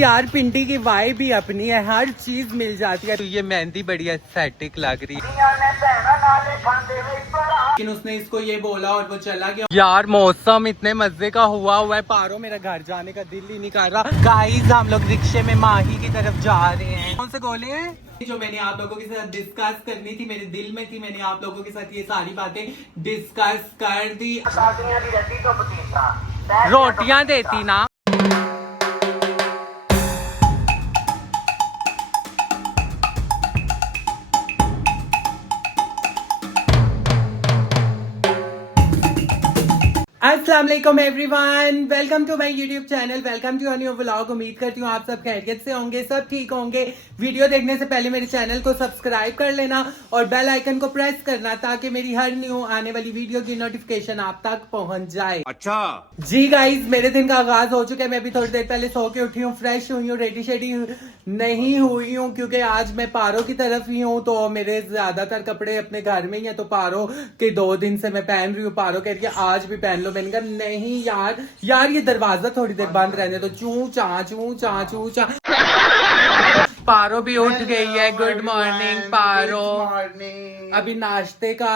यार पिंडी की वाइब भी अपनी है, हर चीज मिल जाती है। तो ये मेहंदी बड़ी एस्थेटिक लग रही है, लेकिन उसने इसको ये बोला और वो चला गया। यार मौसम इतने मजे का हुआ है पारो, मेरा घर जाने का दिल ही नहीं कर रहा। गाइस हम लोग रिक्शे में माही की तरफ जा रहे हैं। कौन से गोले हैं जो मैंने आप लोगों के साथ डिस्कस करनी थी, मेरे दिल में थी, मैंने आप लोगों के साथ ये सारी बातें डिस्कस कर दी। रोटियां देती ना। अस्सलाम वालेकुम everyone, welcome to my YouTube channel, welcome to new vlog. उम्मीद करती हूँ आप सब खैरियत से होंगे, सब ठीक होंगे। वीडियो देखने से पहले मेरे चैनल को सब्सक्राइब कर लेना और बेल आइकन को प्रेस करना ताकि मेरी हर न्यू आने वाली वीडियो की नोटिफिकेशन आप तक पहुंच जाए। अच्छा जी गाइज, मेरे दिन का आगाज हो चुका है। मैं भी थोड़ी देर पहले सो के उठी हूँ, फ्रेश हुई हूँ, रेडी शेडी नहीं हुई हूँ क्योंकि आज मैं पारो की तरफ ही हूँ। तो मेरे ज्यादातर कपड़े अपने घर में ही है, तो पारो के 2 दिन से मैं पहन रही हूँ। पारो कह रही है आज भी पहन लो, मैंने कहा नहीं यार ये दरवाजा थोड़ी देर बंद रहने तो। चू चा पारो भी उठ गई है। गुड मॉर्निंग पारो। अभी नाश्ते का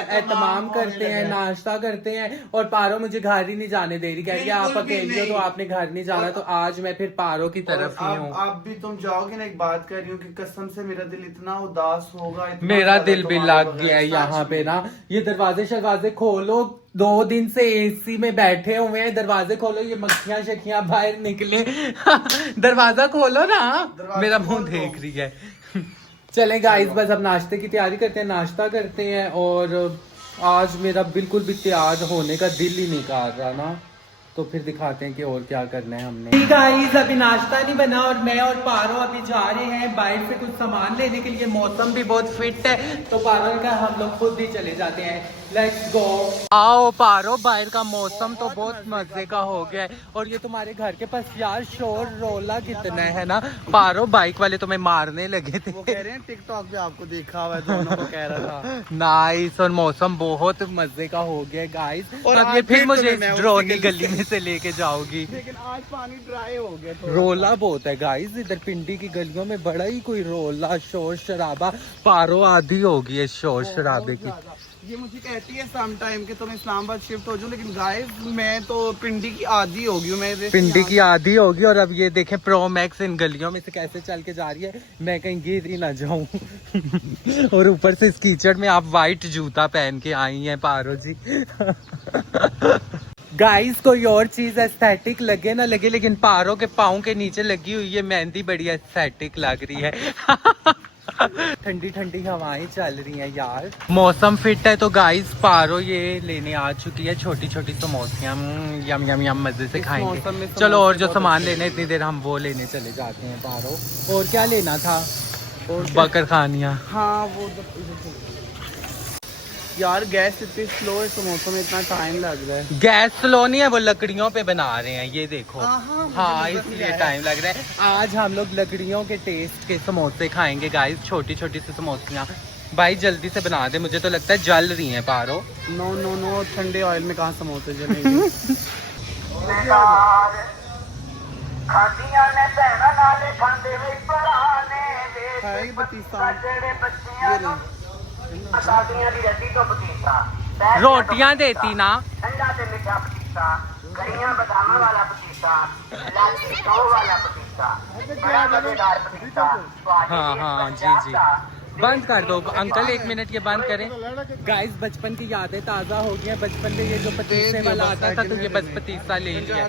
एहतमाम करते हैं, नाश्ता करते हैं। और पारो मुझे घर ही नहीं जाने दे रही, कह रही है आप अकेली हो तो आपने घर नहीं जाना। तो आज मैं फिर पारो की तरफ ही हूँ। अब भी तुम जाओगे ना, एक बात कर रही हूँ कि कसम से मेरा दिल इतना उदास होगा, मेरा दिल भी लग गया है यहाँ पे ना। ये दरवाजे शरवाजे खोलो, 2 दिन से एसी में बैठे हुए हैं। दरवाजे खोलो, ये मक्खियां शक्खियां बाहर निकले। दरवाजा खोलो ना, मेरा मुंह देख रही है। चले गाइस, बस अब नाश्ते की तैयारी करते हैं, नाश्ता करते हैं। और आज मेरा बिल्कुल भी तैयार होने का दिल ही नहीं कर रहा ना, तो फिर दिखाते हैं कि और क्या करना है हमने। गाइस अभी नाश्ता नहीं बना और मैं और पारो अभी जा रहे हैं बाहर से कुछ सामान लेने के लिए। मौसम भी बहुत फिट है तो पारो ने कहा हम लोग खुद ही चले जाते हैं, लेट्स गो। आओ पारो, बाहर का मौसम तो बहुत मजे का हो गया है। और ये तुम्हारे घर के पास यार शोर रोला कितना है ना पारो, बाइक वाले तुम्हें मारने लगे थे। वो कह रहे हैं टिकटॉक पे आपको देखा हुआ है, दोनों को कह रहा था। नाइस, और मौसम बहुत मजे का हो गया गाइस। और अब ये आज फिर फिर मुझे तुम्हें ड्रोनी गली में से लेके जाओगी। लेकिन आज पानी ड्राई हो गया थोड़ा। रोला बहुत है गाइस इधर पिंडी की गलियों में, बड़ा ही कोई रोला शोर शराबा। पारो आधी होगी है शोर शराबे की। ये मुझे कहती है सम टाइम कि तुम इस्लामाबाद शिफ्ट हो जाओ, लेकिन गाइस मैं तो पिंडी की आधी हो गई हूँ। मैं पिंडी की आधी होगी। और अब ये देखें प्रो मैक्स इन गलियों में से कैसे चल के जा रही है, मैं कहीं गिर ही ना जाऊं। और ऊपर से इस कीचड़ में आप वाइट जूता पहन के आई हैं पारो जी। गाइस कोई और चीज एस्थेटिक लगे ना लगे, लेकिन पारो के पाँव के नीचे लगी हुई है मेहंदी, बड़ी एस्थेटिक लग रही है। ठंडी ठंडी हवाएं चल रही हैं यार, मौसम फिट है। तो गाइस पारो ये लेने आ चुकी है छोटी छोटी समोसियां। यम यम यम मजे से खाएंगे। चलो और जो सामान लेने इतनी देर हम वो लेने चले जाते हैं पारो। और क्या लेना था? और बकर खानिया। हाँ वो यार गैस इतनी स्लो है, समोसों में इतना टाइम लग रहा है। गैस स्लो नहीं है, वो लकड़ियों पे बना रहे हैं, ये देखो। हाँ इसलिए टाइम लग रहा है। आज हम लोग लकड़ियों के टेस्ट के समोसे खाएंगे गाइस, छोटी छोटी सी समोसियां। भाई जल्दी से बना दे, मुझे तो लगता है जल रही हैं पारो। नो नो नो, ठंडे ऑयल में कहाँ समोसे जलेंगे। रोटियां देती ना। हाँ हाँ जी, बंद कर दो अंकल, 1 मिनट ये बंद करें। गाइस बचपन की यादें ताज़ा हो गई हैं। बचपन में ये जो पतीसे वाला आता था, तो ये बस पतीसा ले लिया।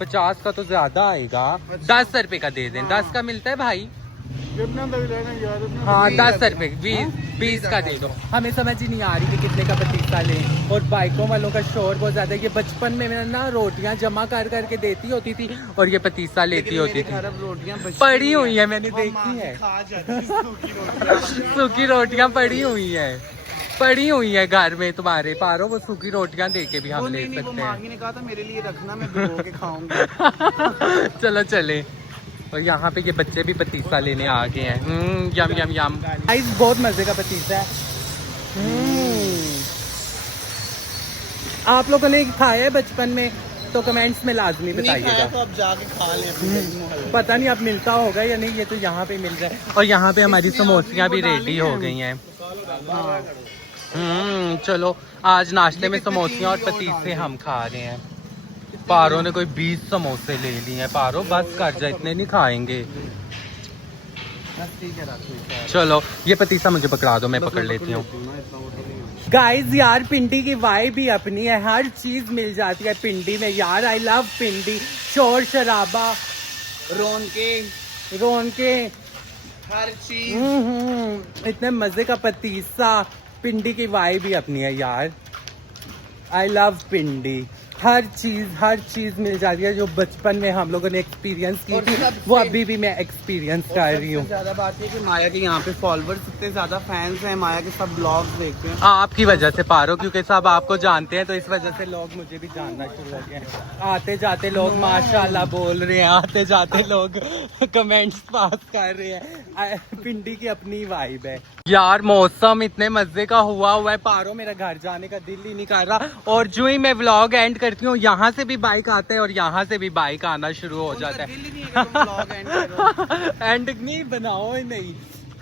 50 का तो ज्यादा आएगा, 10 रुपए का दे दें। 10 का मिलता है भाई। हाँ 10 रुपए, 20 का दे दो। हमें समझ ही नहीं आ रही कि कितने का पतीसा लें। और बाइकों वालों का शोर बहुत ज्यादा है। ये बचपन में मैं ना रोटियां जमा कर करके देती होती थी और ये पतीसा लेती होती थी। रोटियां पड़ी हुई है, मैंने देखी है। सूखी रोटियां पड़ी हुई है घर में तुम्हारे पारो। वो सूखी रोटियां दे के भी हम ले सकते हैं। ने कहा था मेरे लिए रखना, मैं भिगो के खाऊंगा। चलो चले। और यहाँ पे ये बच्चे भी पतीसा लेने आ गए हैं। यम यम यम गाइस, बहुत मजे का पतीसा है। आप लोगों ने खाया है बचपन में? तो कमेंट्स में लाजमी नहीं खाया बताइएगा। तो अब जाके खा लें अपने मोहल्ले। पता नहीं अब मिलता होगा या नहीं, ये तो यहाँ पे मिल रहा है। और यहाँ पे हमारी इसमें समोसियाँ भी आदमी को रेडी डालनी हो है। गई हैं। हाँ। चलो आज नाश्ते में कितने समोसियाँ और चीज़ और पतीसे डाल हम खा रहे हैं। पारो ने कोई 20 समोसे ले लिए हैं। पारो बस कर जा, इतने नहीं खाएंगे। बस ठीक है, रख लो। चलो ये पतीसा मुझे पकड़ा दो, मैं पकड़ लेती हूँ। गाइस यार पिंडी की वाइब भी अपनी है, हर चीज मिल जाती है पिंडी में यार। आई लव पिंडी, शोर शराबा, रौनके, हर चीज। इतने मजे का पतीसा। पिंडी की वाइब भी अपनी है यार। आई लव पिंडी, हर चीज मिल जाती है जो बचपन में हम लोगों ने एक्सपीरियंस की और थी, सबसे- वो अभी भी मैं एक्सपीरियंस कर रही हूँ। ज्यादा बात है कि माया के यहाँ पे फॉलोअर्स इतने ज्यादा फैंस हैं, माया के सब ब्लॉग्स देखते हैं। आपकी वजह से पारो, क्योंकि सब आपको जानते हैं तो इस वजह से लोग मुझे भी जानना शुरू हो गए हैं। आते जाते लोग माशाल्लाह बोल रहे हैं, आते जाते लोग कमेंट्स पास कर रहे हैं। पिंडी की अपनी वाइब है यार। मौसम इतने मजे का हुआ है पारो, मेरा घर जाने का दिल ही नहीं कर रहा। और जो ही मैं व्लॉग एंड करती हूँ, यहाँ से भी बाइक आता है और यहाँ से भी बाइक आना शुरू हो जाता है। एंड नहीं बनाओ नहीं,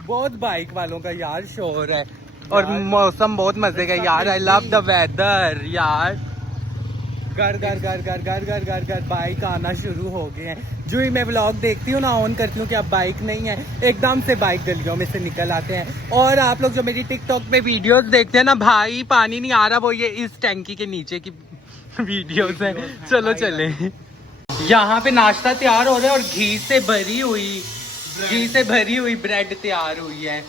बहुत बाइक वालों का यार शोर है। और मौसम बहुत मजे का यार। आई लव द वेदर यार। घर घर घर घर घर घर घर घर बाइक आना शुरू हो गए हैं। जो ही मैं व्लॉग देखती हूँ ना, ऑन करती हूँ कि अब बाइक नहीं है, एकदम से बाइक गलियों में से निकल आते हैं। और आप लोग जो मेरी टिकटॉक पे वीडियोस देखते हैं ना, भाई पानी नहीं आ रहा, वो ये इस टैंकी के नीचे की वीडियोस हैं। चलो चले। यहाँ पे नाश्ता तैयार हो रहा है और घी से भरी हुई ब्रेड तैयार हुई है।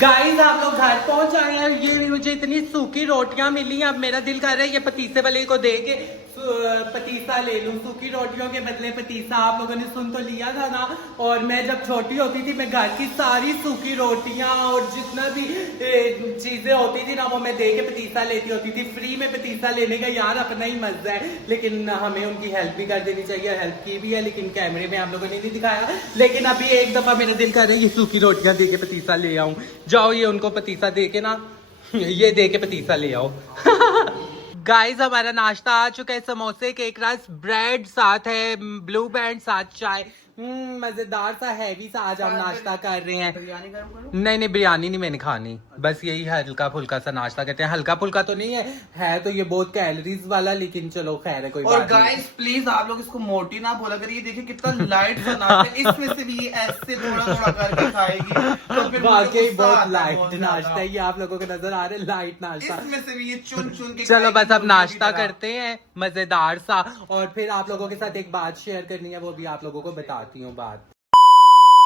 गाइस आप लोग घर पहुंच आए हैं। ये मुझे इतनी सूखी रोटियां मिली हैं, अब मेरा दिल कर रहा है ये पतीसे वाले को दे के पतीसा ले लूं। सूखी रोटियों के बदले पतीसा, आप लोगों ने सुन तो लिया था ना। और मैं जब छोटी होती थी, मैं घर की सारी सूखी रोटियां और जितना भी चीजें होती थी ना, वो मैं दे के पतीसा लेती होती थी। फ्री में पतीसा लेने का यार अपना ही मजा है, लेकिन हमें उनकी हेल्प भी कर देनी चाहिए। हेल्प की भी है, लेकिन कैमरे में हम लोगों ने नहीं दिखाया। लेकिन अभी एक दफा मेरा दिल कर रहा है ये सूखी रोटियां दे के पतीसा ले आऊं। जाओ ये उनको पतीसा दे के ना, ये दे के पतीसा ले आओ। गाइस हमारा नाश्ता आ चुका है। समोसे, केक रस, ब्रेड, साथ है ब्लू बैंड, साथ चाय। मजेदार सा हैवी सा आज हम नाश्ता कर रहे हैं। बिरयानी गर्म करो। नहीं बिरयानी नहीं मैंने खानी, बस यही हल्का फुल्का सा नाश्ता करते हैं। हल्का फुल्का तो नहीं है तो ये बहुत कैलोरीज वाला, लेकिन चलो खैर है, कोई और बात नहीं। गाइस प्लीज आप लोग इसको मोटी ना बोला करिए। देखिए कितना लाइट सा नाश्ता है, इसमें से भी ये ऐसे थोड़ा थोड़ा करके खाएगी तो फिर वाकई बहुत लाइट नाश्ता है ये, आप लोगों को नजर आ रहा है लाइट नाश्ता। इसमें से भी ये चुन चुन के चलो बस खाएगी अब नाश्ता की तरह। करते हैं मजेदार सा, और फिर आप लोगों के साथ एक बात शेयर करनी है, वो भी आप लोगों को बताती हूँ बात।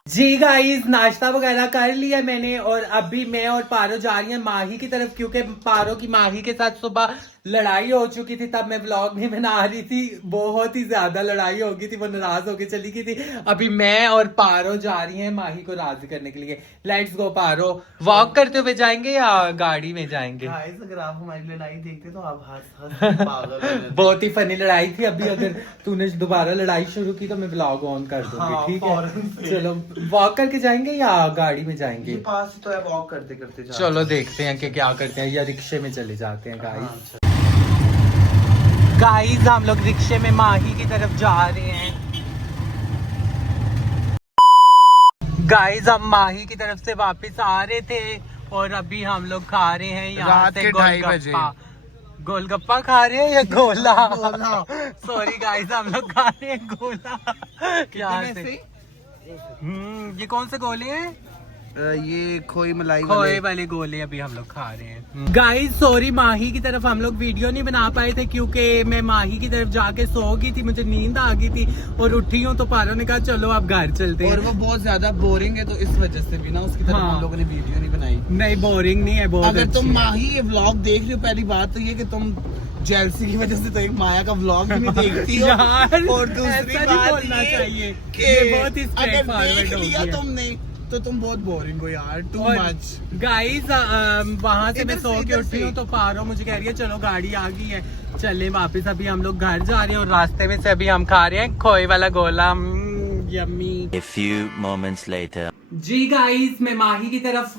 जी गाइस नाश्ता वगैरह कर लिया मैंने, और अभी मैं और पारो जा रही हैं माही की तरफ, क्योंकि पारो की माही के साथ सुबह लड़ाई हो चुकी थी। तब मैं व्लॉग नहीं बना रही थी, बहुत ही ज्यादा लड़ाई हो गई थी, वो नाराज होकर चली गई थी। अभी मैं और पारो जा रही हैं माही को राजी करने के लिए। Let's go Paro. वॉक करते हुए जाएंगे या गाड़ी में जाएंगे? गाइस अगर आप हमारी लड़ाई देखते तो आप हंस पागल हो जाते। बहुत ही फनी लड़ाई थी। अभी अगर तूने दोबारा लड़ाई शुरू की तो मैं व्लॉग ऑन कर दूंगी। हाँ, ठीक फौरन है से। चलो वॉक करके जाएंगे या गाड़ी में ये जाएंगे? पास तो है, वॉक करते करते जा। चलो देखते हैं कि क्या करते हैं, या रिक्शे में चले जाते हैं गाइस। हाँ, गाइस हम लोग रिक्शे में माही की तरफ जा रहे हैं। गाइस हम माही की तरफ से वापस आ रहे थे और अभी हम लोग खा रहे हैं यहाँ रात से के 2:30 बजे। गोलगप्पा खा रहे हैं या गोला? गोला। सॉरी गाइस हम लोग खा रहे हैं गोला यहाँ कितने में से। ये कौन से गोले हैं? ये खोई मलाई खोए वाले गोले अभी हम लोग खा रहे हैं। गाइस सॉरी माही की तरफ हम लोग वीडियो नहीं बना पाए थे, क्योंकि मैं माही की तरफ जाके सो गई थी, मुझे नींद आ गई थी और उठी हूँ तो पारो ने कहा चलो अब घर चलते हैं। और वो बहुत ज्यादा बोरिंग है, तो इस वजह से भी ना उसकी तरफ हाँ। हम लोगों ने वीडियो नहीं बनाई। नहीं बोरिंग नहीं है, बहुत अगर अच्छी तुम है। माही ये व्लॉग देख रही हो, पहली बात तो ये कि तुम जेलसी की वजह से तो एक माया का व्लॉग भी नहीं देखती हो। यार, और दूसरी ऐसा नहीं बात बोलना ये चाहिए। कि ये बहुत ही अगर straightforward देख हो लिया गया। तुमने तो तुम बहुत बोरिंग हो यार, टू और मच। गाइस वहां से मैं इधर सो से, के इधर उठी से। हूँ तो पारो मुझे कह रही है चलो गाड़ी आ गई है चले वापस। अभी हम लोग घर जा रहे हैं और रास्ते में से अभी हम खा रहे हैं खोए वाला गोला। Yummy. A few moments later. जी गाइस मैं माही की तरफ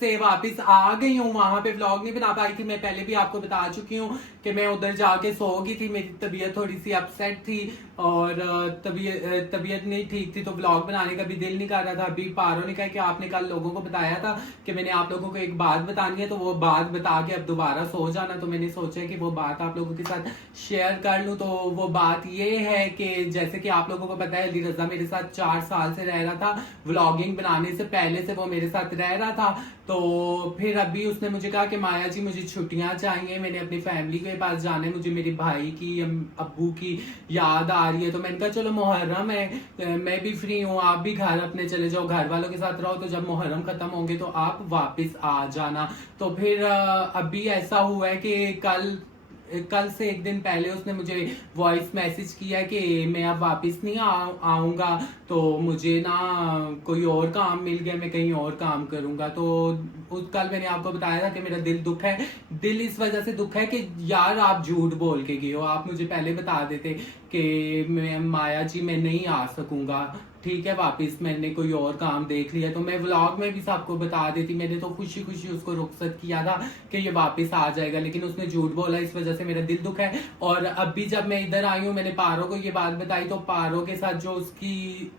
से वापस आ गई हूँ। वहां पे व्लॉग नहीं बना पाई थी, मैं पहले भी आपको बता चुकी हूँ कि मैं उधर जाके सो गई थी, मेरी तबीयत थोड़ी सी अपसेट थी और तबीयत नहीं ठीक थी, तो व्लॉग बनाने का भी दिल नहीं कर रहा था। अभी पारो ने कहा कि आपने कल लोगों को बताया था कि मैंने आप लोगों को एक बात बतानी है, तो वो बात बता के अब दोबारा सो जाना, तो मैंने सोचा कि वो बात आप लोगों के साथ शेयर कर लूँ। तो वो बात ये है कि जैसे कि आप लोगों को पता है, अली रजा मेरे साथ 4 साल से रह रहा था, व्लॉगिंग बनाने से पहले से वो मेरे साथ रह रहा था। तो फिर अभी उसने मुझे कहा कि माया जी मुझे छुट्टियां चाहिए, मैंने अपनी फैमिली के पास जाना है, मुझे मेरे भाई की अब्बू की याद आ रही है। तो मैंने कहा चलो मुहर्रम है, मैं भी फ्री हूँ, आप भी घर अपने चले जाओ, घर वालों के साथ रहो, तो जब मुहर्रम खत्म होंगे तो आप वापस आ जाना। तो फिर अभी ऐसा हुआ है कि कल से एक दिन पहले उसने मुझे वॉइस मैसेज किया कि मैं अब वापस नहीं आऊँगा, तो मुझे ना कोई और काम मिल गया, मैं कहीं और काम करूँगा। तो कल मैंने आपको बताया था कि मेरा दिल दुख है, दिल इस वजह से दुख है कि यार आप झूठ बोल के गए हो, आप मुझे पहले बता देते कि मैं माया जी मैं नहीं आ सकूँगा, ठीक है वापस मैंने कोई और काम देख लिया, तो मैं व्लॉग में भी सबको बता देती। मैंने तो खुशी खुशी उसको रुखसत किया था कि ये वापस आ जाएगा, लेकिन उसने झूठ बोला, इस वजह से मेरा दिल दुख है। और अभी जब मैं इधर आई हूँ, मैंने पारो को ये बात बताई, तो पारो के साथ जो उसकी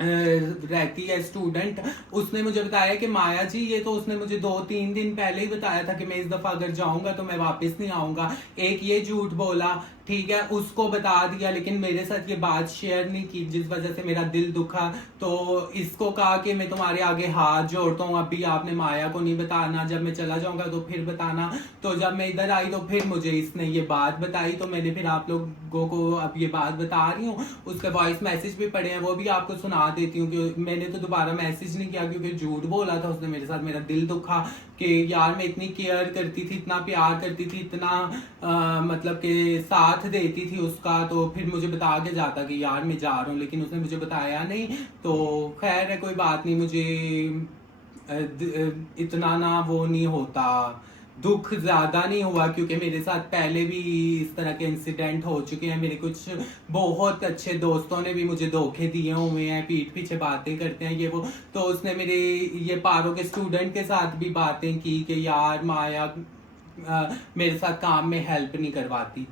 रहती है स्टूडेंट, उसने मुझे बताया कि माया जी ये तो उसने मुझे 2-3 दिन पहले ही बताया था कि मैं इस दफा अगर जाऊंगा तो मैं वापस नहीं आऊंगा। एक ये झूठ बोला, ठीक है, उसको बता दिया, लेकिन मेरे साथ ये बात शेयर नहीं की, जिस वजह से मेरा दिल दुखा। तो इसको कहा कि मैं तुम्हारे आगे हाथ जोड़ता हूँ, अभी आपने माया को नहीं बताना, जब मैं चला जाऊंगा तो फिर बताना। तो जब मैं इधर आई तो फिर मुझे इसने ये बात बताई, तो मैंने फिर आप लोगों को अब ये बात बता रही हूँ। उसके वॉइस मैसेज भी पड़े हैं, वो भी आपको सुना देती हूँ कि मैंने तो दोबारा मैसेज नहीं किया क्योंकि झूठ बोला था उसने मेरे साथ, मेरा दिल दुखा कि यार मैं इतनी केयर करती थी, इतना प्यार करती थी, इतना मतलब के साथ देती थी उसका, तो फिर मुझे बता के जाता कि यार मैं जा रहा हूँ, लेकिन उसने मुझे बताया नहीं। तो खैर है, कोई बात नहीं, मुझे इतना ना वो नहीं होता, दुख ज्यादा नहीं हुआ, क्योंकि मेरे साथ पहले भी इस तरह के इंसिडेंट हो चुके हैं। मेरे कुछ बहुत अच्छे दोस्तों ने भी मुझे धोखे दिए हुए हैं, पीठ पीछे बातें करते हैं ये वो। तो उसने मेरे ये पारो के स्टूडेंट के साथ भी बातें की कि यार माया मेरे साथ काम में हेल्प नहीं करवाती।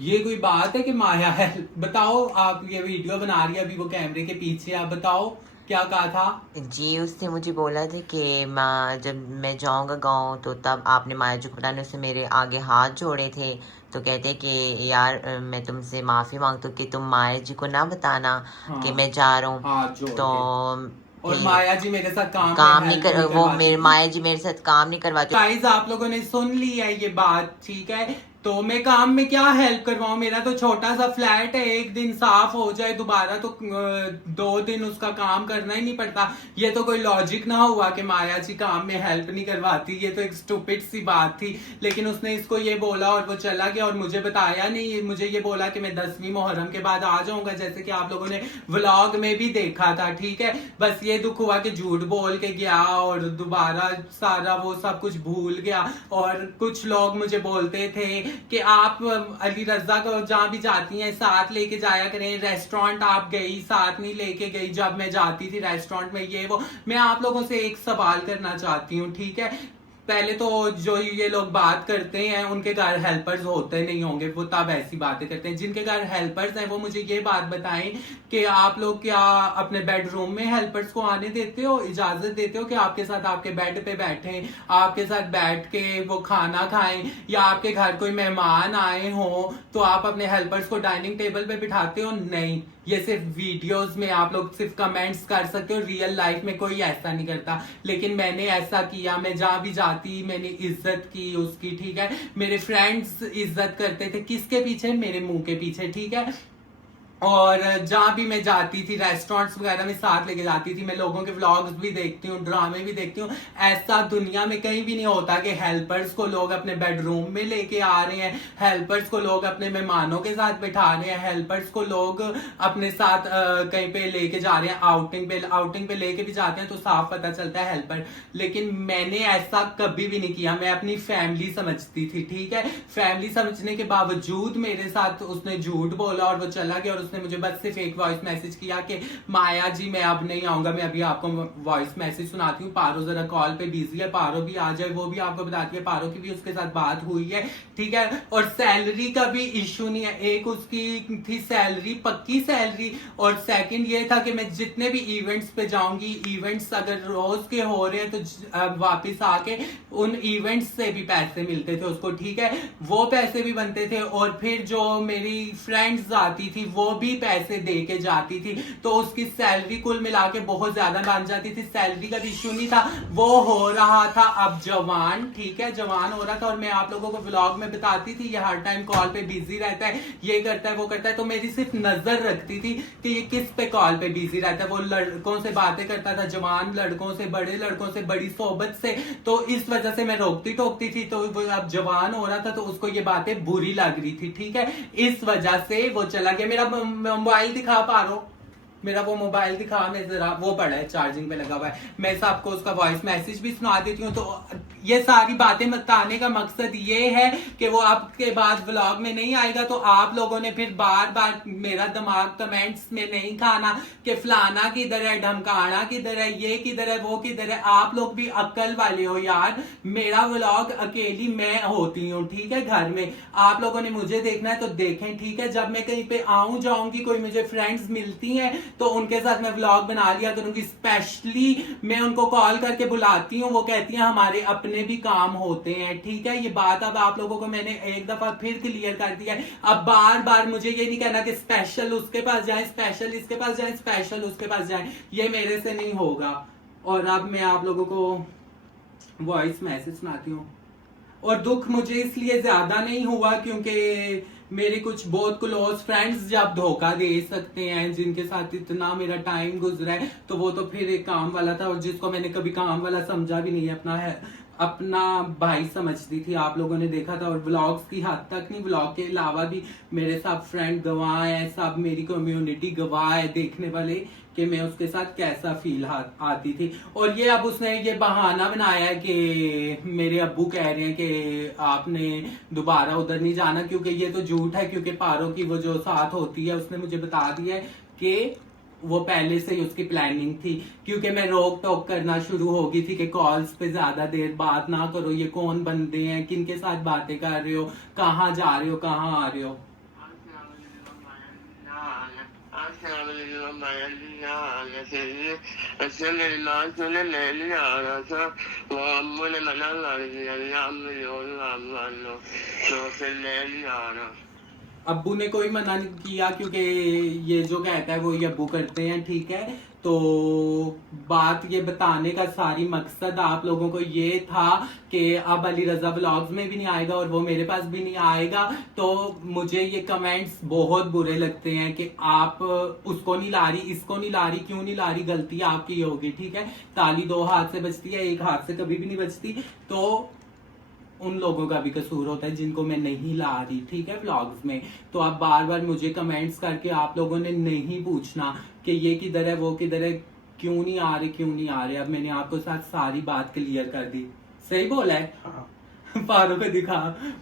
ये कोई बात है कि माया हेल्प, बताओ आप, ये वीडियो बना रही है अभी वो कैमरे के पीछे, आप बताओ क्या कहा था जी। उसने मुझे बोला था कि माँ जब मैं जाऊंगा गांव तो तब आपने माया जी को बताने से मेरे आगे हाथ जोड़े थे, तो कहते कि यार मैं तुमसे माफ़ी मांगता हूँ कि तुम माया जी को ना बताना कि मैं जा रहा हूँ। तो और माया जी मेरे साथ काम नहीं कर, वो मेरे माया जी मेरे साथ काम नहीं करवाती। गाइस आप लोगों ने सुन ली है ये बात, ठीक है, तो मैं काम में क्या हेल्प करवाऊं, मेरा तो छोटा सा फ्लैट है, एक दिन साफ हो जाए दोबारा तो 2 दिन उसका काम करना ही नहीं पड़ता। ये तो कोई लॉजिक ना हुआ कि माया जी काम में हेल्प नहीं करवाती, ये तो एक स्टूपिड सी बात थी। लेकिन उसने इसको ये बोला और वो चला गया और मुझे बताया नहीं, मुझे ये बोला कि मैं 10वीं मुहर्रम के बाद आ जाऊंगा, जैसे कि आप लोगों ने व्लॉग में भी देखा था, ठीक है। बस ये दुख हुआ कि झूठ बोल के गया और दोबारा सारा वो सब कुछ भूल गया। और कुछ लोग मुझे बोलते थे कि आप अली रजा को जहाँ भी जाती हैं साथ लेके जाया करें, रेस्टोरेंट आप गई साथ नहीं लेके गई जब मैं जाती थी रेस्टोरेंट में, ये वो। मैं आप लोगों से एक सवाल करना चाहती हूँ, ठीक है, पहले तो जो ये लोग बात करते हैं उनके घर हेल्पर्स होते नहीं होंगे, वो तब ऐसी बातें करते हैं। जिनके घर हेल्पर्स हैं वो मुझे ये बात बताएं कि आप लोग क्या अपने बेडरूम में हेल्पर्स को आने देते हो, इजाजत देते हो कि आपके साथ आपके बेड पे बैठें, आपके साथ बैठ के वो खाना खाएं, या आपके घर कोई मेहमान आए हो तो आप अपने हेल्पर्स को डाइनिंग टेबल पे बिठाते हो? नहीं, ये सिर्फ वीडियोस में आप लोग सिर्फ कमेंट्स कर सकते हो, रियल लाइफ में कोई ऐसा नहीं करता। लेकिन मैंने ऐसा किया, मैं जहाँ भी जाती मैंने इज्जत की उसकी, ठीक है। मेरे फ्रेंड्स इज्जत करते थे, किसके पीछे? मेरे मुंह के पीछे, ठीक है। और जहाँ भी मैं जाती थी रेस्टोरेंट्स वगैरह में साथ लेके जाती थी। मैं लोगों के व्लॉग्स भी देखती हूँ, ड्रामे भी देखती हूँ। ऐसा दुनिया में कहीं भी नहीं होता कि हेल्पर्स को लोग अपने बेडरूम में लेके आ रहे हैं, हेल्पर्स को लोग अपने मेहमानों के साथ बैठा रहे हैं, हेल्पर्स को लोग अपने साथ कहीं पे लेके जा रहे हैं, आउटिंग पे लेके भी जाते हैं तो साफ पता चलता है हेल्पर। लेकिन मैंने ऐसा कभी भी नहीं किया, मैं अपनी फैमिली समझती थी, ठीक है। फैमिली समझने के बावजूद मेरे साथ उसने झूठ बोला और वो चला गया और उसने मुझे बस सिर्फ एक वॉइस मैसेज किया कि माया जी मैं अब नहीं आऊंगा, मैं अभी आपको वॉइस मैसेज सुनाती हूँ, पारो जरा कॉल पे बिजी है, पारो भी आ जाए, वो भी आपको बताती है, पारो की भी उसके साथ बात हुई है, ठीक है। और सैलरी का भी इशू नहीं है, एक उसकी थी सैलरी, पक्की सैलरी, और सेकंड ये था कि मैं जितने भी इवेंट्स पे जाऊंगी, इवेंट्स अगर रोज के हो रहे हैं तो वापस आके उन इवेंट्स से भी पैसे मिलते थे उसको, ठीक है, वो पैसे भी बनते थे। और फिर जो मेरी फ्रेंड्स आती थी वो भी पैसे दे के जाती थी, तो उसकी सैलरी कुल मिला के बहुत ज्यादा बन जाती थी। सैलरी का इशू नहीं था, वो हो रहा था अब जवान, ठीक है, जवान हो रहा था। और मैं आप लोगों को व्लॉग में बताती थी ये हर टाइम कॉल पे बिजी रहता है, ये करता है, वो करता है, तो मेरी सिर्फ नजर रखती थी कि ये किस पे कॉल पे बिजी रहता है। वो लड़कों से बातें करता था, जवान लड़कों से, बड़े लड़कों से, बड़ी सोबत से, तो इस वजह से मैं रोकती टोकती थी। तो वो अब जवान हो रहा था तो उसको ये बातें बुरी लग रही थी, ठीक है, इस वजह से वो चला गया। मेरा मोबाइल दिखा पा रहा हूं, मेरा वो मोबाइल दिखा, मैं जरा, वो पड़ा है चार्जिंग पे लगा हुआ है, मैं आपको उसका वॉइस मैसेज भी सुना देती हूँ। तो ये सारी बातें बताने का मकसद ये है कि वो आपके बाद व्लॉग में नहीं आएगा तो आप लोगों ने फिर बार बार मेरा दिमाग कमेंट्स में नहीं खाना कि फलाना किधर है, ढमकाना किधर है, ये किधर है, वो किधर है। आप लोग भी अक्ल वाले हो यार, मेरा व्लॉग अकेली मैं होती हूँ, ठीक है, घर में आप लोगों ने मुझे देखना है तो देखें, ठीक है। जब मैं कहीं पे आऊं जाऊंगी, कोई मुझे फ्रेंड्स मिलती हैं तो उनके साथ मैं व्लॉग बना लिया करूंगी। स्पेशली मैं उनको कॉल करके बुलाती हूँ, वो कहती हैं हमारे अपने भी काम होते हैं, ठीक है। ये बात अब आप लोगों को मैंने एक दफा फिर क्लियर कर दिया है। अब बार बार मुझे ये नहीं कहना कि स्पेशल उसके पास जाए, स्पेशल इसके पास जाए, स्पेशल उसके पास जाए, ये मेरे से नहीं होगा। और अब मैं आप लोगों को वॉइस मैसेज सुनाती हूँ। और दुख मुझे इसलिए ज्यादा नहीं हुआ क्योंकि मेरे कुछ बहुत क्लोज फ्रेंड्स जब धोखा दे सकते हैं, जिनके साथ इतना मेरा टाइम गुजरा है, तो वो तो फिर एक काम वाला था, और जिसको मैंने कभी काम वाला समझा भी नहीं, अपना भाई समझती थी। आप लोगों ने देखा था। और व्लॉग्स की हद तक नहीं, व्लॉग के अलावा भी मेरे सब फ्रेंड गवाह हैं, सब मेरी कम्युनिटी गवाह है देखने वाले कि मैं उसके साथ कैसा फील आती थी। और ये अब उसने ये बहाना बनाया कि मेरे अब्बू कह रहे हैं कि आपने दोबारा उधर नहीं जाना, क्योंकि ये तो झूठ है, क्योंकि पारो की वो जो साथ होती है उसने मुझे बता दिया है कि वो पहले से ही उसकी प्लानिंग थी, क्योंकि मैं रोक टोक करना शुरू हो गई थी कि कॉल्स पे ज्यादा देर बात ना करो, ये कौन बंदे हैं, किन के साथ बातें कर रहे हो, कहाँ जा रहे हो, कहाँ आ रहे हो। अब्बू ने कोई मना नहीं किया, क्योंकि ये जो कहता है वो ये अब्बू करते हैं, ठीक है। तो बात ये बताने का सारी मकसद आप लोगों को ये था कि अब अली रजा व्लॉग्स में भी नहीं आएगा और वो मेरे पास भी नहीं आएगा। तो मुझे ये कमेंट्स बहुत बुरे लगते हैं कि आप उसको नहीं ला रही, इसको नहीं ला रही, क्यों नहीं ला रही, गलती आपकी होगी, ठीक है। ताली दो हाथ से बजती है, एक हाथ से कभी भी नहीं बजती। तो उन लोगों का भी कसूर होता है जिनको मैं नहीं ला रही, ठीक है, व्लॉग्स में। तो आप बार बार मुझे कमेंट्स करके आप लोगों ने नहीं पूछना कि ये किधर है, वो किधर है, क्यों नहीं आ रहे, क्यों नहीं आ रहे। अब मैंने आपको साथ सारी बात क्लियर कर दी। सही बोला है? हाँ। पारो को दिखा,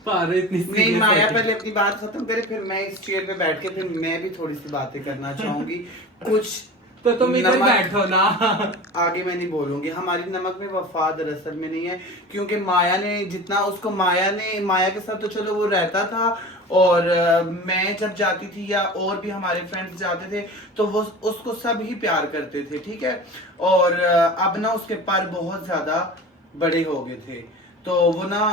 पारो इतनी नहीं, माया पहले अपनी बात खत्म करे, फिर मैं इस चेयर पे बैठ के फिर मैं भी थोड़ी सी बातें करना चाहूंगी। कुछ तो तुम इधर बैठो ना। आगे मैं नहीं बोलूंगी। हमारी नमक में वफा दरअसल में नहीं है, क्योंकि माया ने जितना उसको माया के साथ तो चलो वो रहता था, और मैं जब जाती थी या और भी हमारे फ्रेंड्स जाते थे तो वो उसको सब ही प्यार करते थे, ठीक है। और अब ना उसके पर बहुत ज्यादा बड़े हो गए थे, तो वो ना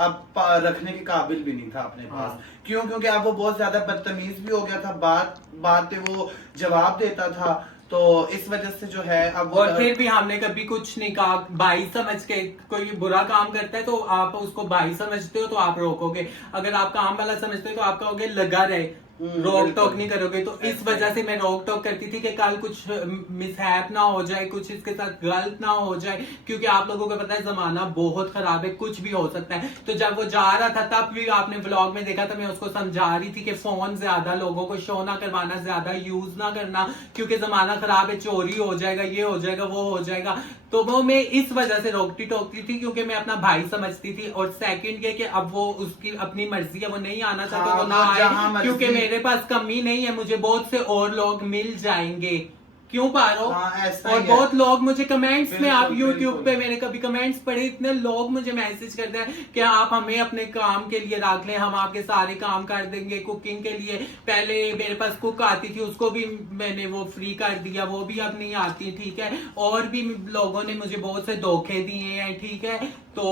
अब रखने के काबिल भी नहीं था अपने पास। क्यों? क्योंकि अब वो बहुत ज्यादा बदतमीज भी हो गया था, बात पे वो जवाब देता था, तो इस वजह से जो है अब। और फिर भी हमने कभी कुछ नहीं कहा। भाई समझ के कोई बुरा काम करता है तो आप उसको भाई समझते हो तो आप रोकोगे, अगर आप काम वाला समझते हो तो आप कहोगे लगा रहे, रोक टोक नहीं करोगे। तो इस वजह से मैं रोक टोक करती थी कि कल कुछ मिसहैप ना हो जाए, कुछ इसके साथ गलत ना हो जाए, क्योंकि आप लोगों को पता है जमाना बहुत खराब है, कुछ भी हो सकता है। तो जब वो जा रहा था तब भी आपने व्लॉग में देखा था, मैं उसको समझा रही थी कि फोन ज्यादा लोगों को शो ना करवाना, ज्यादा यूज ना करना, क्योंकि जमाना खराब है, चोरी हो जाएगा, ये हो जाएगा, वो हो जाएगा। तो वो मैं इस वजह से रोकती टोकती थी क्योंकि मैं अपना भाई समझती थी। और सेकंड ये कि अब वो उसकी अपनी मर्जी है, वो नहीं आना चाहता, वो ना आए, क्योंकि मेरे पास कमी नहीं है, मुझे बहुत से और लोग मिल जाएंगे। क्यों पारो? हाँ, ऐसा और ही है। बहुत लोग मुझे कमेंट्स में, आप बिल्कुल, YouTube बिल्कुल। पे मैंने कभी कमेंट्स पढ़े, इतने लोग मुझे मैसेज करते हैं कि आप हमें अपने काम के लिए रख लें, हम आपके सारे काम कर देंगे। कुकिंग के लिए पहले मेरे पास कुक आती थी, उसको भी मैंने वो फ्री कर दिया, वो भी अब नहीं आती, ठीक है। और भी लोगों ने मुझे बहुत से धोखे दिए हैं, ठीक है। तो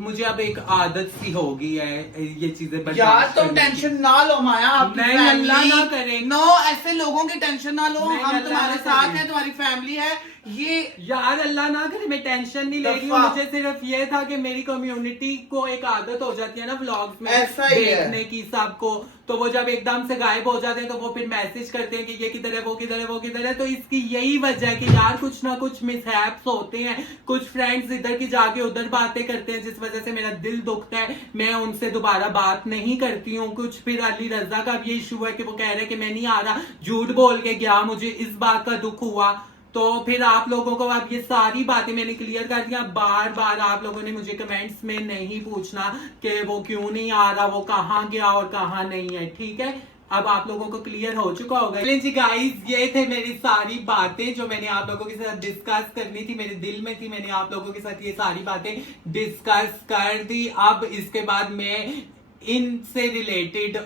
मुझे अब एक आदत सी हो गई है ये चीजें यार बर्दाश्त तुम करने की। टेंशन ना लो माया, आपकी नहीं, अल्लाह family- ना करे। नो, ऐसे लोगों की टेंशन ना लो, नहीं, हम अल्लाह तुम्हारे ना साथ करे। हैं, तुम्हारी फैमिली है ये। यार अल्लाह ना करे, मैं टेंशन नहीं ले रही हूँ। दफा। मुझे सिर्फ ये था कि मेरी कम्युनिटी को एक आदत हो जाती है ना व्लॉग्स में ऐसा ही है। देखने की सबको, तो वो जब एकदम से गायब हो जाते हैं तो वो फिर मैसेज करते हैं कि ये किधर है, वो किधर है, वो किधर है। तो इसकी यही वजह है कि यार कुछ ना कुछ मिसहैप्स होते हैं, कुछ फ्रेंड्स इधर की जाके उधर बातें करते हैं, जिस वजह से मेरा दिल दुखता है, मैं उनसे दोबारा बात नहीं करती हूँ। कुछ फिर अली रजा का भी इशू है कि वो कह रहे हैं कि मैं नहीं आ रहा, झूठ बोल के गया, मुझे इस बात का दुख हुआ। तो फिर आप लोगों को अब ये सारी बातें मैंने क्लियर कर दिया। बार बार आप लोगों ने मुझे कमेंट्स में नहीं पूछना कि वो क्यों नहीं आ रहा, वो कहाँ गया और कहाँ नहीं है, ठीक है। अब आप लोगों को क्लियर हो चुका होगा। चलिए जी गाइस, ये थे मेरी सारी बातें जो मैंने आप लोगों के साथ डिस्कस करनी थी, मेरे दिल में थी, मैंने आप लोगों के साथ ये सारी बातें डिस्कस कर दी। अब इसके बाद मैं इनसे रिलेटेड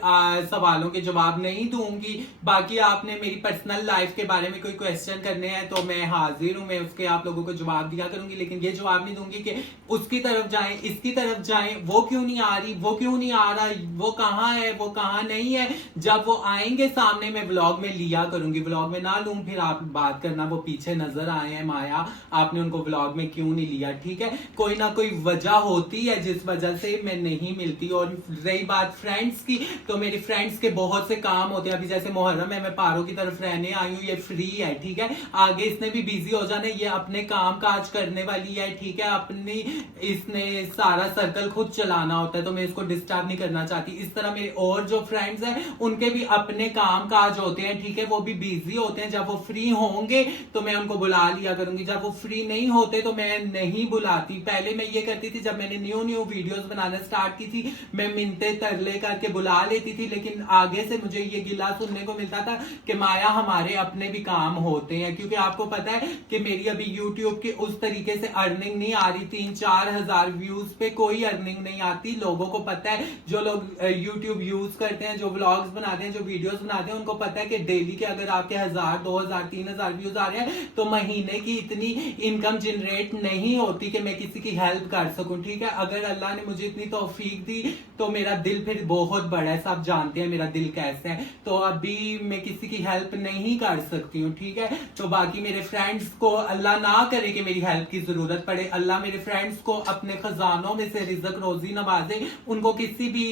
सवालों के जवाब नहीं दूंगी। बाकी आपने मेरी पर्सनल लाइफ के बारे में कोई क्वेश्चन करने हैं तो मैं हाजिर हूं, मैं उसके आप लोगों को जवाब दिया करूंगी, लेकिन ये जवाब नहीं दूंगी कि उसकी तरफ जाएं, इसकी तरफ जाएं, वो क्यों नहीं आ रही, वो क्यों नहीं आ रहा, वो कहाँ है, वो कहाँ नहीं है। जब वो आएंगे सामने मैं व्लॉग में लिया करूंगी, व्लॉग में ना लूं फिर आप बात करना वो पीछे नजर आए हैं माया, आपने उनको व्लॉग में क्यों नहीं लिया, ठीक है। कोई ना कोई वजह होती है जिस वजह से मैं नहीं मिलती। और रही बात फ्रेंड्स की, तो मेरे फ्रेंड्स के बहुत से काम होते हैं। अभी जैसे मुहर्रम है, मैं पारो की तरफ रहने आई हूँ, ये फ्री है, ठीक है। आगे इसने भी बिजी हो जाना, ये अपने काम काज करने वाली है, ठीक है। अपनी इसने सारा सर्कल खुद चलाना होता है, तो मैं इसको डिस्टर्ब नहीं करना चाहती। इस तरह मेरे और जो फ्रेंड्स हैं उनके भी अपने काम काज होते हैं, ठीक है, वो भी बिजी होते हैं। जब वो फ्री होंगे तो मैं उनको बुला लिया करूंगी, जब वो फ्री नहीं होते तो मैं नहीं बुलाती। पहले मैं ये करती थी, जब मैंने न्यू वीडियोस बनाना स्टार्ट की थी, मैं मिनते तरले करके बुला लेती थी, लेकिन आगे से मुझे ये गिला सुनने को मिलता था कि माया हमारे अपने भी काम होते हैं। क्योंकि आपको पता है कि मेरी अभी YouTube के उस तरीके से अर्निंग नहीं आ रही, 3-4 हजार व्यूज पे कोई अर्निंग नहीं आती। लोगों को पता है, जो लोग YouTube यूज करते हैं, जो व्लॉग्स बनाते हैं, जो वीडियोस बनाते हैं, उनको पता है कि डेली के अगर आपके 1000, 2000, 3000 व्यूज आ रहे हैं तो महीने की इतनी इनकम जनरेट नहीं होती कि मैं किसी की हेल्प कर सकूं, ठीक है। अगर अल्लाह ने मुझे इतनी तौफीक दी तो मेरा दिल फिर बहुत बड़ा है, सब जानते हैं मेरा दिल कैसा है। तो अभी मैं किसी की हेल्प नहीं कर सकती हूँ, ठीक है। तो बाकी मेरे फ्रेंड्स को अल्लाह ना करे कि मेरी हेल्प की जरूरत पड़े, अल्लाह मेरे फ्रेंड्स को अपने खजानों में से रिज़्क रोजी नवाजे, उनको किसी भी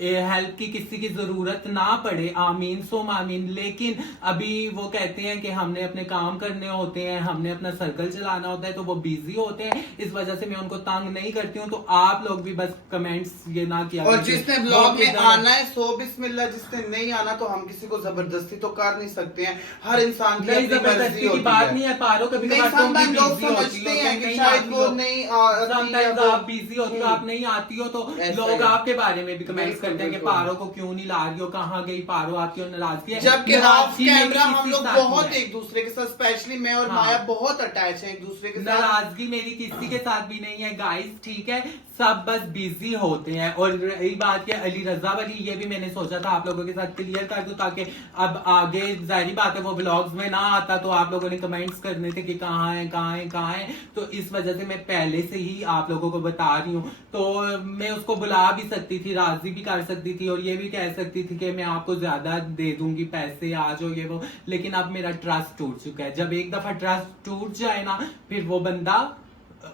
हेल्प की किसी की जरूरत ना पड़े, आमीन सोम आमीन। लेकिन अभी वो कहते हैं कि हमने अपने काम करने होते हैं, हमने अपना सर्कल चलाना होता है, तो वो बिजी होते हैं, इस वजह से मैं उनको तंग नहीं करती हूँ। तो आप लोग भी बस कमेंट्स ये ना किया। और जिसने ब्लॉग में आना है सो बिस्मिल्लाह, जिसने नहीं आना तो हम किसी को जबरदस्ती तो कर नहीं सकते हैं। हर इंसान की अपनी मर्जी होती बात है। नहीं है पारो, कभी नहीं, कभार तुम भी sometimes लोग busy होती हो, समझते हैं तुम कि नहीं शायद आती वो हो। नहीं Sometimes आप बिजी होती हो, आप नहीं आती हो, तो ऐसा लोग है। आपके बारे में भी कमेंट्स बिल्कुल, करते हैं कि बिल्कुल। पारो को क्यों नहीं ला रही हो, कहाँ गई पारो, आपकी और नाराजगी है। जबकि ऑफ नाराजगी मेरी कैमरा हम किसी लोग साथ बहुत नहीं है। एक दूसरे के साथ, स्पेशली मैं और हाँ। माया बहुत अटैच हैं एक दूसरे के साथ। नाराजगी मेरी किसी के साथ भी नहीं है गाइस, ठीक है। सब बस बिजी होते हैं। और रही बात की अली रजा वाली, ये भी मैंने सोचा था आप लोगों के साथ क्लियर कर दूं, ताकि अब आगे जाहिर बात है वो व्लॉग्स में ना आता तो आप लोगों ने कमेंट्स करने थे कि कहाँ है, कहाँ है, कहाँ है। तो इस वजह से मैं पहले से ही आप लोगों को बता रही हूँ। तो मैं उसको बुला भी सकती थी, राजी भी कर सकती थी, और ये भी कह सकती थी कि मैं आपको ज्यादा दे दूंगी पैसे, आ जाओ ये वो। लेकिन अब मेरा ट्रस्ट टूट चुका है। जब एक दफा ट्रस्ट टूट जाए ना, फिर वो बंदा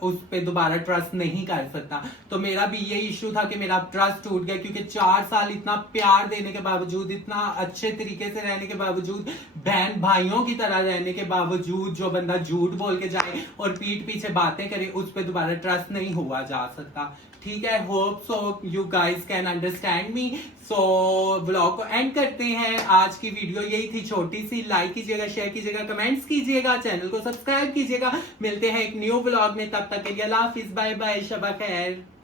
उस पे दोबारा ट्रस्ट नहीं कर सकता। तो मेरा भी ये इशू था कि मेरा ट्रस्ट टूट गया, क्योंकि 4 साल इतना प्यार देने के बावजूद, इतना अच्छे तरीके से रहने के बावजूद, बहन भाइयों की तरह रहने के बावजूद, जो बंदा झूठ बोल के जाए और पीठ पीछे बातें करे, उस पे दोबारा ट्रस्ट नहीं हुआ जा सकता, ठीक है। Hope so you guys can understand me. So vlog को एंड करते हैं। आज की वीडियो यही थी, छोटी सी। लाइक कीजिएगा, शेयर कीजिएगा, कमेंट्स कीजिएगा, चैनल को सब्सक्राइब कीजिएगा। मिलते हैं एक न्यू व्लॉग में, तब तक के लिए अल्लाह हाफिज, बाय बाय, शबा खैर।